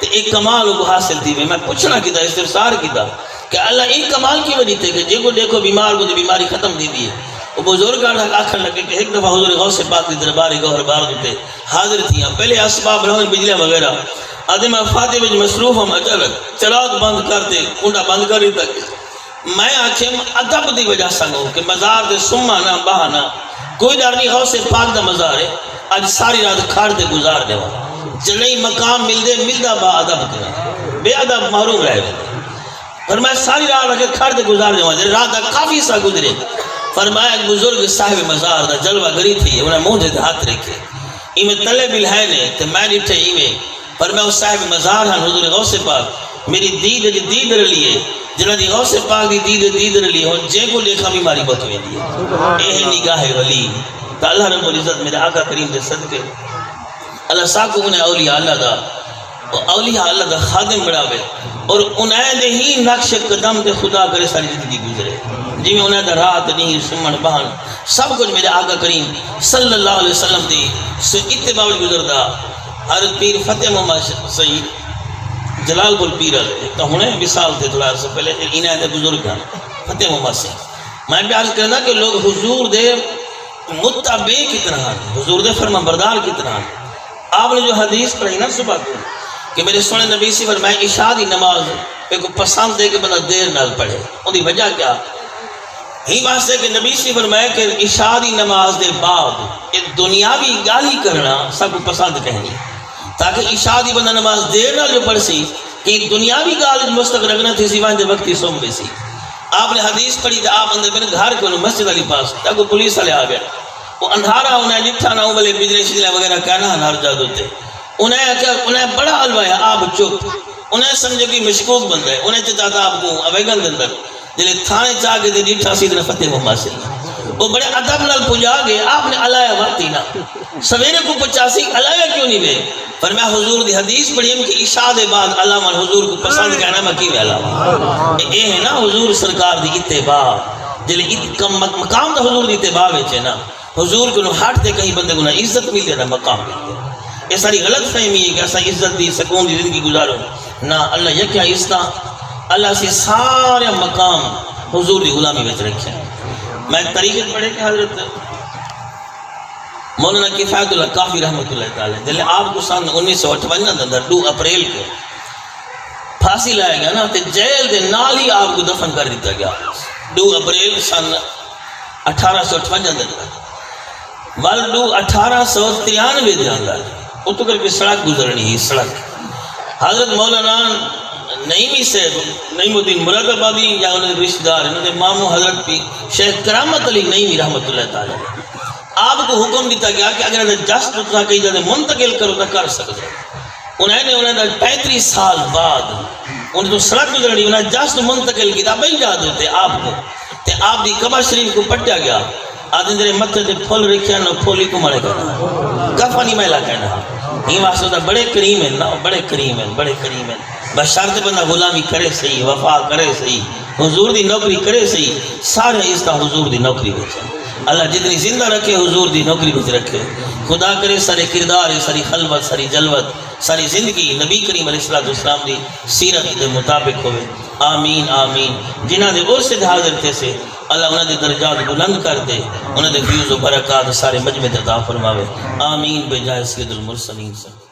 تو ایک کمال کو حاصل تھی میں پوچھنا کیتا استفسار کیتا کہ اللہ ایک کمال کی وجہ تھے کہ جے کو دیکھو بیمار کو بیماری ختم دی دیئے وہ بزرگ آخر لگے کہ ایک دفعہ حضور غوث پاک کی دربار گوہر بار ہوتے حاضر تھیاں پہلے اسباب رہن بجلیاں وغیرہ آدم فاتح میں مصروف ہم اچانک چراغ بند کرتے کنڈا بند کر رہی تک میں آنکھیں ادب دی وجہ سنگوں کہ مزار دے سمہ نہ بہانا کوئی ڈر نہیں غوث پاک دا مزار ہے آج ساری رات کھاڑ دے گزار دے جنہی مقام مل دے ملدہ با ادب کرنا بے ادب محروم رہے فرمایا ساری رات رکھے کھاڑ دے گزار دے رات دا کافی سا گزرے فرمایا ایک بزرگ صاحب مزار دا جلوہ گری تھی انہیں مونجے دے ہاتھ رکھے ایمیں تلے بل ہے نے تو میں نٹھے ایمیں فرمایا اس صاحب مزار ہاں حضور غوث پاک میری دید رلیے جنہ دی غوث پاک دی دید رلیے ہوں جے کو دیکھا بیماری بتویں دیئے اے نگاہ ولی تو اللہ رب العزت میرے آقا کریم دے صدقے اللہ ساکو انہیں اولیاء اللہ دا اولیاء اللہ دا خادم بڑھاوے اور انہیں دے ہی نقش قدم دے خدا کرے ساری زندگی گزرے جی میں انہیں دا رات نہیں سمن بہن سب کچھ میرے آقا کریم صلی اللہ علیہ وسلم دی سے اتباع گزردہ حضرت پیر فتح محمد سعید جلال گل پیر ایک تو ہونے مثال تھے تھوڑا سے پہلے انہیں دے بزرگ ہیں فتح محمد سعید میں بھی عرض کرنا کہ لوگ حضور دے متابع کتنا ہیں حضور دے فرما بردار کتنا ہیں آپ نے جو حدیث پڑھی نا صبح کو کہ میرے سونے نبی سے فرمائے عشاء دی نماز پہ کو پسند دے کہ بندہ دیر نال پڑھے ان دی وجہ کیا ہی واسطے کہ نبی سے فرمائے کہ عشاء دی نماز دے بعد ایک دنیاوی گالی کرنا سب کو پسند کہنی تاکہ عشاء دی بندہ نماز دیر نال جو پڑھ سی کہ دنیاوی گالی مستق رکھنا تھی سیوان دے وقتی سوم بے سی آپ نے حدیث پڑھی تھا آپ اندر میں گھر کو مسجد علی پاس تاکہ پولیس والے آ گیا وہ اندھارا انہیں لٹھا نہ بلے بجلی شجلے وغیرہ کہنا ہنار جادو تے انہیں بڑا حلوہ ہے آپ چپ انہیں سمجھے کہ مشکوک بند ہے انہیں چاہتا آپ کو اویگن دندر جلے تھانے چاہ کے دے ڈیٹھا سیدنا فتح محمد سے وہ بڑے ادب نال پجا گئے آپ نے علائے وقتی نا سویرے کو 85 علاوہ کیوں نہیں وے؟ پر میں حضور دی حدیث پڑھی ہم کہ عشاء دے بعد علامہ حضور کو پسند کہنا مکی وے علاوہ اے ہے نا حضور سرکار دی اتباع جلے مقام دا حضور دی اتباع ویچے نا حضور کو ہٹ دے کہیں بندے کو نہ عزت ملے نہ مقام ملے. یہ ساری غلط فہمی ہے کہ ایسا عزت دی سکون دی زندگی گزارو نہ. اللہ یکیا عزتاں اللہ سے سارے مقام حضور دی غلامی وچ رکھے. میں ایک طریقے پڑھے کہ حضرت مولانا کفایت اللہ کافی رحمت اللہ تعالی جلے آپ کو سن 1958 اندر 2 اپریل کو پھانسی لایا گیا نا تے جیل دے نال ہی آپ کو دفن کر دیتا گیا 2 اپریل سن 1858 اندر وال 1893 دے اندر اتو کر کے سڑک گزرنی ہے. سڑک حضرت مولانا نعیمی سے نعیم الدین مراد آبادی یا انہوں نے رشتہ دار انہوں نے مامو حضرت پی شیخ کرامت علی نعیمی رحمت اللہ تعالی آپ کو حکم دیتا گیا کہ اگر جسٹ اتنا کہیں جاتے منتقل کرو تو کر سکتے. انہیں نے 35 سال بعد انہیں تو سڑک گزرنی انہیں جسٹ منتقل کی بھائی یاد ہوتے آپ کو تے آپ دی قبر شریف کو پٹیا گیا آدھے جنہیں متھے تے پھول رکھیا نا پھولی کو مرے کرنا کفا نہیں میلا کہنا یہ واسطہ بڑے کریم ہیں نا بڑے کریم ہیں بڑے کریم ہیں. بس شرط بندہ غلامی کرے صحیح وفا کرے صحیح حضور دی نوکری کرے صحیح سارے اس طرح حضور دی نوکری بچے. اللہ جتنی زندہ رکھے حضور دی نوکری بچ رکھے. خدا کرے سارے کردار ساری خلوت ساری جلوت ساری زندگی نبی کریم علیہ السلام دی سیرت دے مطابق ہوئے. آمین آمین. جنہ دے عرص دے حاضر تھے سے اللہ انہوں دے درجات بلند کر دے انہوں دے فیوز و برکات سارے مجمع عطا فرماوے. آمین بجائے سید المرسلین سے.